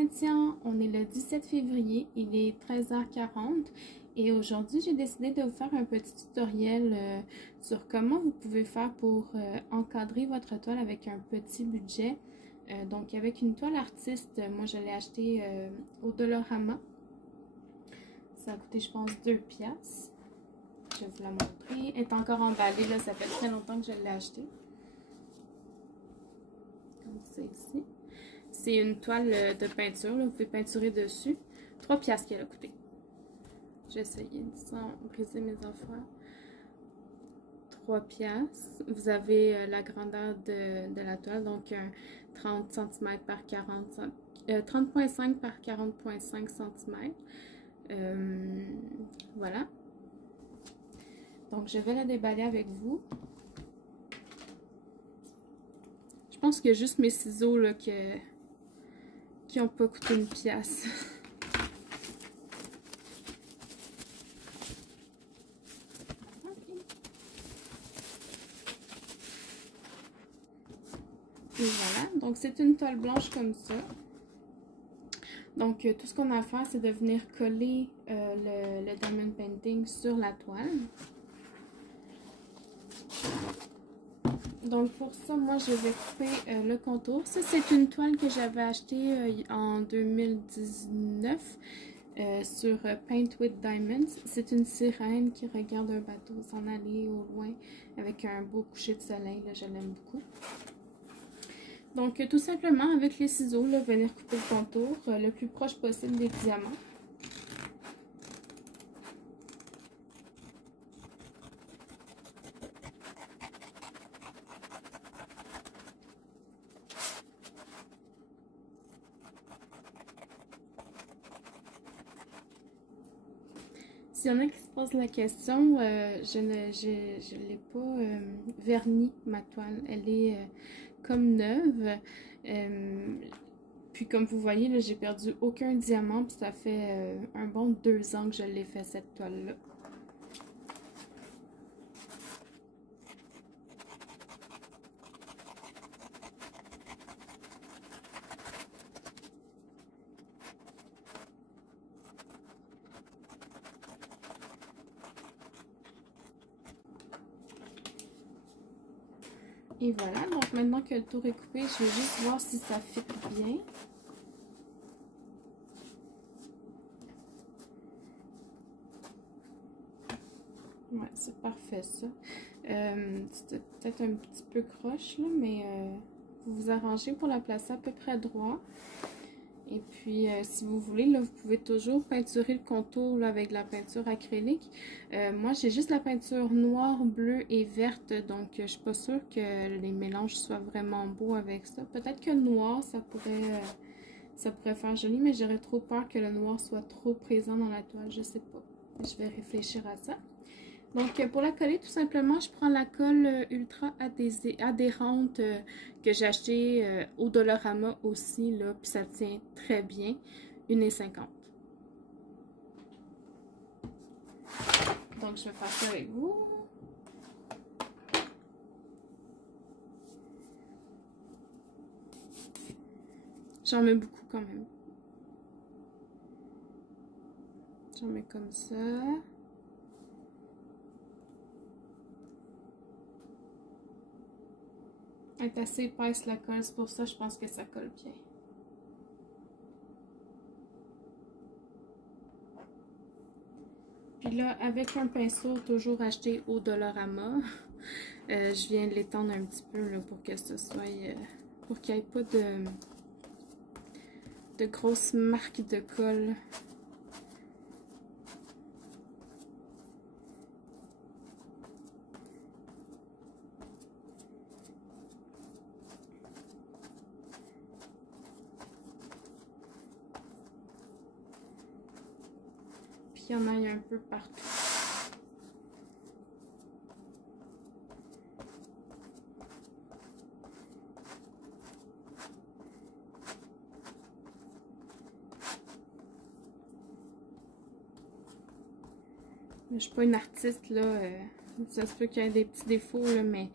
Saint-Tian, on est le 17 février, il est 13h40 et aujourd'hui j'ai décidé de vous faire un petit tutoriel sur comment vous pouvez faire pour encadrer votre toile avec un petit budget. Donc avec une toile artiste, moi je l'ai acheté au Dollarama. Ça a coûté je pense 2 piastres. Je vais vous la montrer. Elle est encore emballée, là, ça fait très longtemps que je l'ai achetée. Comme ça ici. C'est une toile de peinture, là, vous pouvez peinturer dessus. 3 piastres qu'elle a coûté. J'ai essayé sans briser mes affaires. 3 piastres. Vous avez la grandeur de la toile, donc 30 cm par 40 30,5 par 40,5 cm. Voilà. Donc, je vais la déballer avec vous. Je pense qu'il y a juste mes ciseaux là, qui n'ont pas coûté 1 piastre. Et voilà. Donc, c'est une toile blanche comme ça. Donc, tout ce qu'on a à faire, c'est de venir coller le diamond painting sur la toile. Donc pour ça, moi je vais couper le contour. Ça c'est une toile que j'avais achetée en 2019 sur Paint with Diamonds. C'est une sirène qui regarde un bateau s'en aller au loin avec un beau coucher de soleil. Là, je l'aime beaucoup. Donc tout simplement avec les ciseaux, là, venir couper le contour le plus proche possible des diamants. S'il y en a qui se posent la question, je l'ai pas verni ma toile. Elle est comme neuve. Puis comme vous voyez, j'ai perdu aucun diamant. Puis ça fait un bon 2 ans que je l'ai fait cette toile-là. Et voilà, donc maintenant que le tour est coupé, je vais juste voir si ça fit bien. Ouais, c'est parfait ça. C'était peut-être un petit peu croche, là, mais vous vous arrangez pour la placer à peu près droit. Et puis, si vous voulez, là, vous pouvez toujours peinturer le contour là, avec de la peinture acrylique. Moi, j'ai juste la peinture noire, bleue et verte. Donc, je suis pas sûre que les mélanges soient vraiment beaux avec ça. Peut-être que le noir, ça pourrait faire joli, mais j'aurais trop peur que le noir soit trop présent dans la toile. Je sais pas. Je vais réfléchir à ça. Donc, pour la coller, tout simplement, je prends la colle ultra adhérente que j'ai achetée au Dollarama aussi, là, puis ça tient très bien, 1,50 $. Donc, je vais faire ça avec vous. J'en mets beaucoup quand même. J'en mets comme ça. Elle est assez épaisse la colle, c'est pour ça je pense que ça colle bien. Puis là, avec un pinceau toujours acheté au Dollarama, je viens de l'étendre un petit peu là, pour que ce soit, pour qu'il n'y ait pas de grosses marques de colle. Il y en a un peu partout. Je suis pas une artiste, là. Ça se peut qu'il y ait des petits défauts, là, mais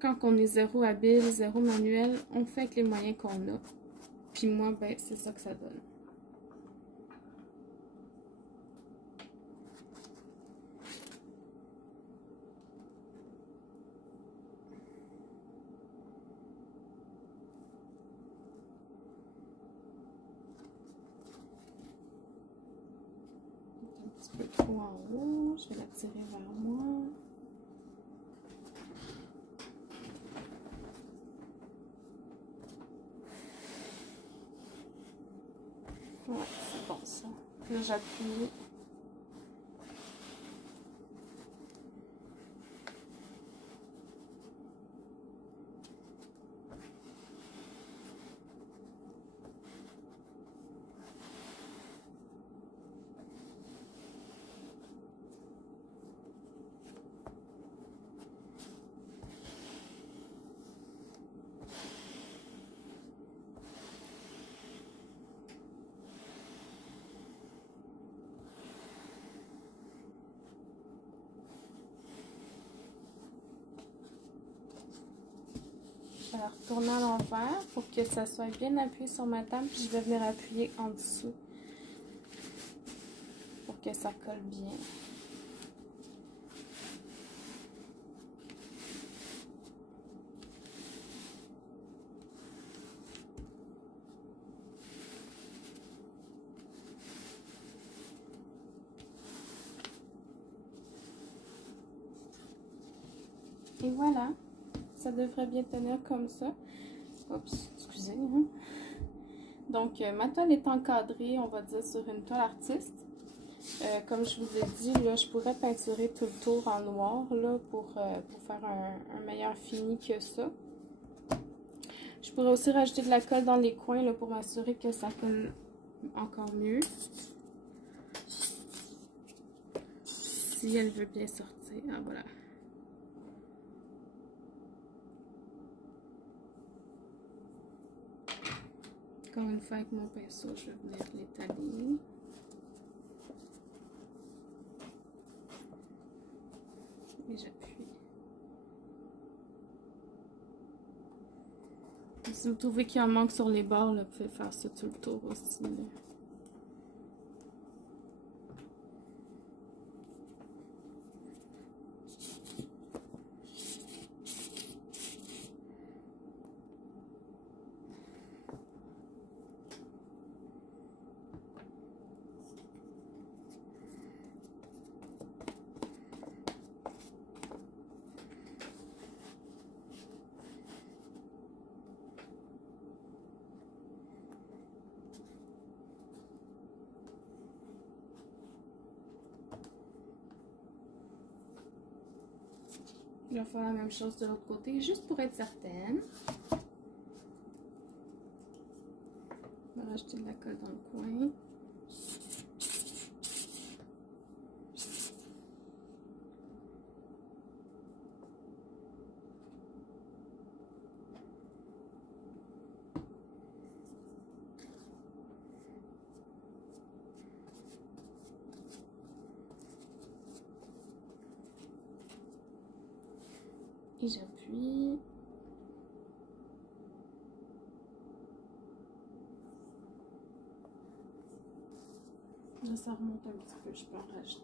quand on est zéro habile, zéro manuel, on fait avec les moyens qu'on a. Puis moi, ben, c'est ça que ça donne. Un petit peu trop en haut, je vais la tirer vers moi. Ouais, c'est bon ça. Là, j'appuie. Je vais retourner à l'envers pour que ça soit bien appuyé sur ma table. Puis je vais venir appuyer en dessous pour que ça colle bien. Et voilà, ça devrait bien tenir comme ça. Oups, excusez. Hein? Donc, ma toile est encadrée, on va dire, sur une toile artiste. Comme je vous ai dit, là, je pourrais peinturer tout le tour en noir là, pour faire un meilleur fini que ça. Je pourrais aussi rajouter de la colle dans les coins là, pour m'assurer que ça colle encore mieux. Si elle veut bien sortir. Ah, voilà. Encore une fois, avec mon pinceau, je vais venir l'étaler. Et j'appuie. Si vous trouvez qu'il en manque sur les bords, là, vous pouvez faire ça tout le tour aussi. Là. Je vais faire la même chose de l'autre côté, juste pour être certaine. Je vais rajouter de la colle dans le coin. Et j'appuie. Là, ça remonte un petit peu, je peux en rajouter.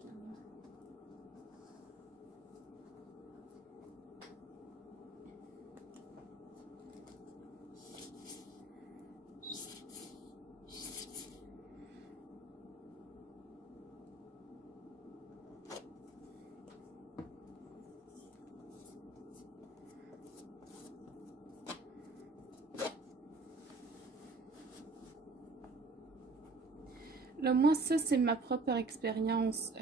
Là, moi, ça, c'est ma propre expérience.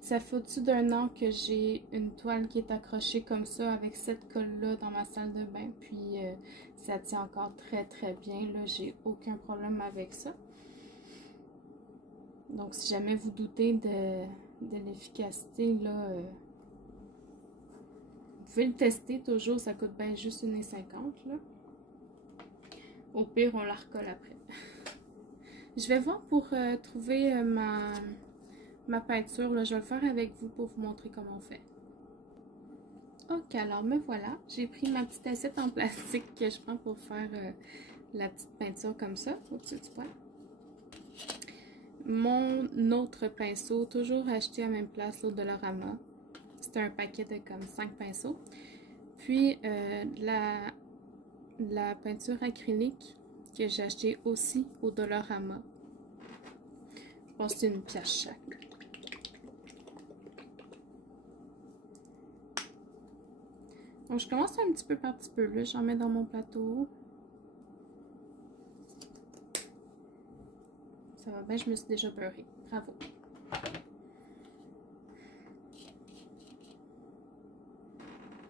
Ça fait au-dessus d'un an que j'ai une toile qui est accrochée comme ça, avec cette colle-là dans ma salle de bain. Puis, ça tient encore très, très bien. Là, j'ai aucun problème avec ça. Donc, si jamais vous doutez de l'efficacité, là, vous pouvez le tester toujours. Ça coûte bien juste 1,50 $, là. Au pire, on la recolle après. Je vais voir pour trouver ma peinture. Là. Je vais le faire avec vous pour vous montrer comment on fait. Ok, alors me voilà. J'ai pris ma petite assiette en plastique que je prends pour faire la petite peinture comme ça au-dessus du poil. Mon autre pinceau, toujours acheté à même place, au Dollarama. C'était un paquet de comme 5 pinceaux. Puis la peinture acrylique que j'ai acheté aussi au Dollarama. Je pense que c'est une pièce chaque. Donc je commence un petit peu par petit peu. Là, j'en mets dans mon plateau. Ça va bien, je me suis déjà beurrée. Bravo.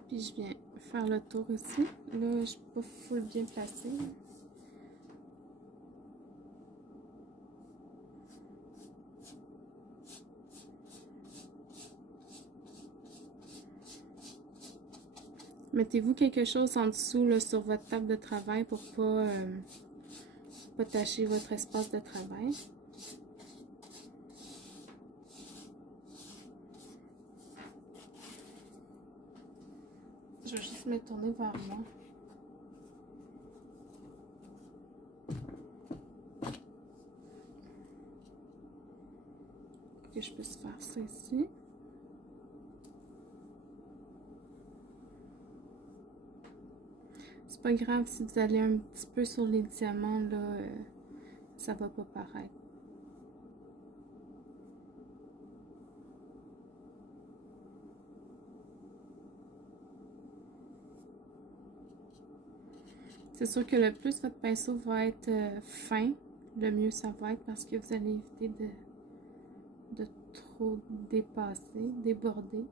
Puis je viens faire le tour ici. Là, je suis pas full bien placée. Mettez-vous quelque chose en dessous là, sur votre table de travail pour pas tacher votre espace de travail. Je vais juste me tourner vers moi. Pour que je puisse faire ça ici. C'est pas grave si vous allez un petit peu sur les diamants, là, ça va pas paraître. C'est sûr que le plus votre pinceau va être fin, le mieux ça va être parce que vous allez éviter de trop dépasser, déborder.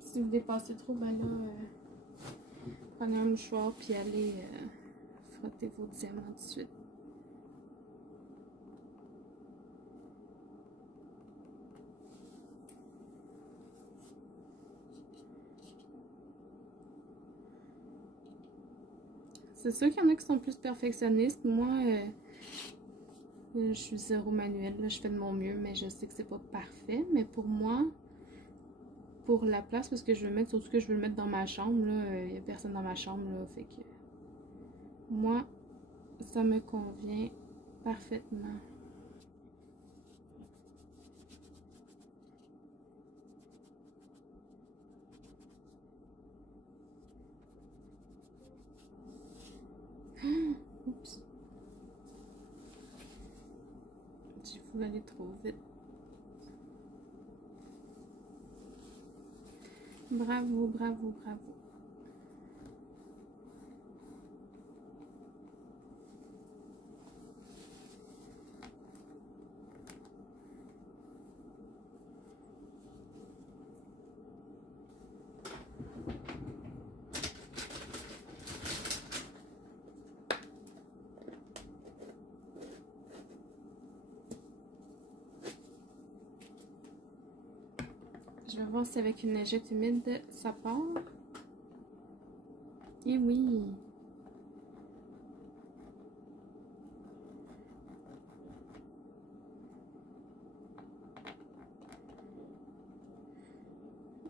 Si vous dépassez trop, ben là, prenez un mouchoir puis allez frotter vos diamants tout de suite. C'est sûr qu'il y en a qui sont plus perfectionnistes. Moi, je suis zéro manuel, là, je fais de mon mieux, mais je sais que c'est pas parfait. Mais pour moi, pour la place, parce que je veux mettre, surtout que je veux le mettre dans ma chambre, là, il n'y a personne dans ma chambre, là, fait que moi, ça me convient parfaitement. Oups. J'ai voulu aller trop vite. Bravo, bravo, bravo. Je vais voir si avec une lingette humide, ça part. Et oui!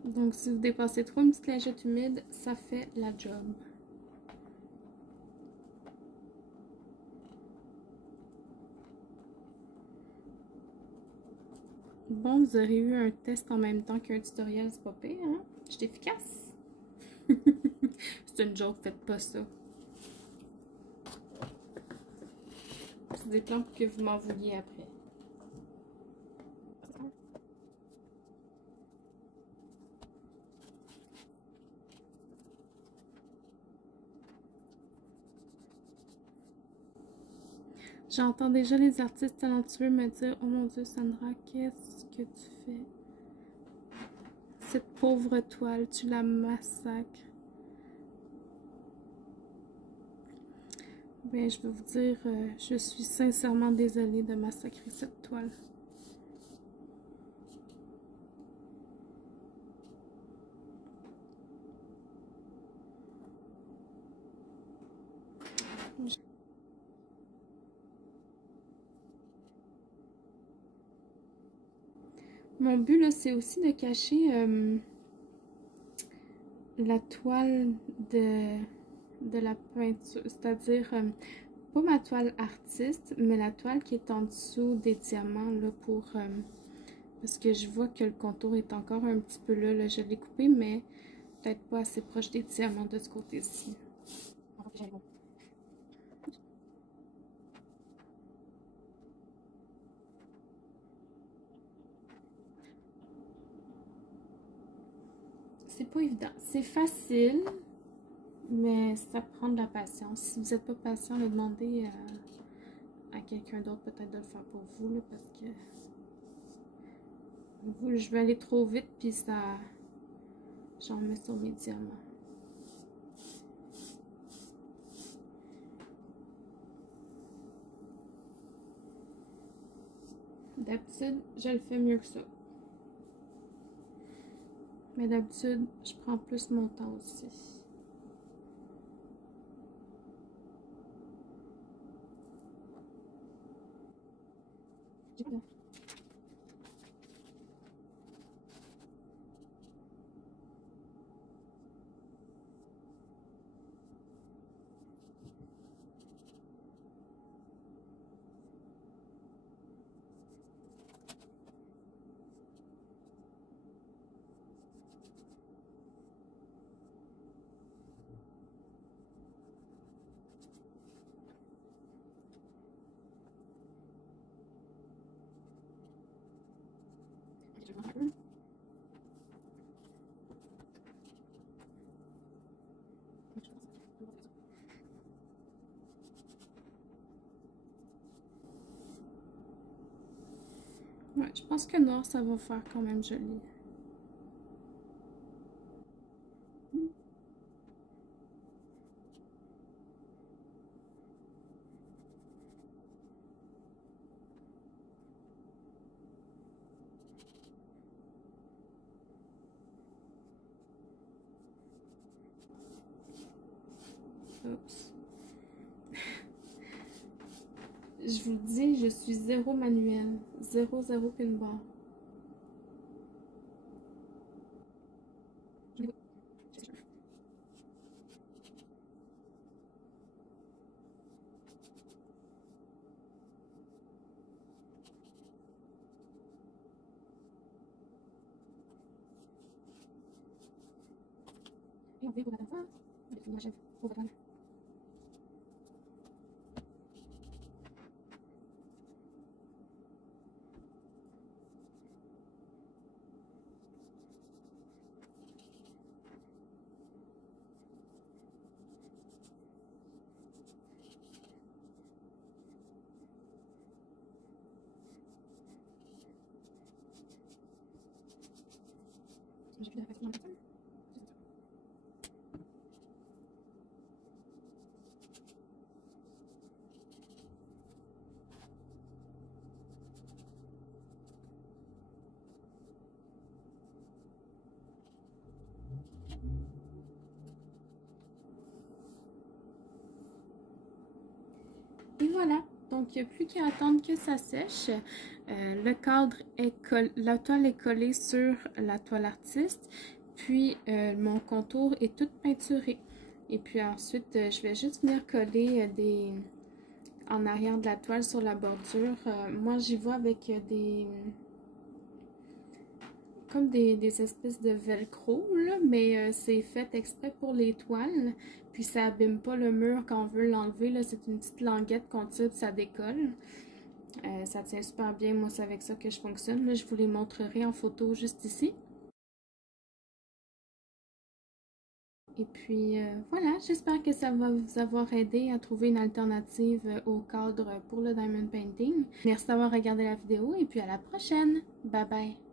Donc, si vous dépassez trop une petite lingette humide, ça fait la job. Bon, vous aurez eu un test en même temps qu'un tutoriel, c'est pas pire, hein? J'étais efficace! C'est une joke, faites pas ça. C'est des plans pour que vous m'en vouliez après. J'entends déjà les artistes talentueux me dire « Oh mon Dieu, Sandra, qu'est-ce que tu fais? Cette pauvre toile, tu la massacres. » Ben, je vais vous dire, je suis sincèrement désolée de massacrer cette toile. Mon but, là, c'est aussi de cacher la toile de la peinture, c'est-à-dire pas ma toile artiste, mais la toile qui est en dessous des diamants, là, parce que je vois que le contour est encore un petit peu là, je l'ai coupé, mais peut-être pas assez proche des diamants de ce côté-ci. C'est pas évident. C'est facile, mais ça prend de la patience. Si vous n'êtes pas patient, le demandez à quelqu'un d'autre peut-être de le faire pour vous, là, parce que je vais aller trop vite, puis ça... J'en mets sur mes diamants. D'habitude, je le fais mieux que ça. Mais d'habitude, je prends plus mon temps aussi. Ouais, je pense que noir, ça va faire quand même joli. Oups. Je vous dis, je suis zéro manuel. Zéro, zéro qu'une barre. Et on fait pour la fin. On va finir, chef. Pour votre j'ai plus de réflexion dans le téléphone. Et voilà, donc il n'y a plus qu'à attendre que ça sèche. Le cadre est la toile est collée sur la toile artiste, puis mon contour est tout peinturé. Et puis ensuite, je vais juste venir coller en arrière de la toile sur la bordure. Moi, j'y vais avec comme des espèces de velcro, là, mais c'est fait exprès pour les toiles. Puis ça abîme pas le mur quand on veut l'enlever. Là, c'est une petite languette qu'on tire, ça décolle. Ça tient super bien. Moi, c'est avec ça que je fonctionne. Là, je vous les montrerai en photo juste ici. Et puis voilà, j'espère que ça va vous avoir aidé à trouver une alternative au cadre pour le diamond painting. Merci d'avoir regardé la vidéo et puis à la prochaine. Bye bye!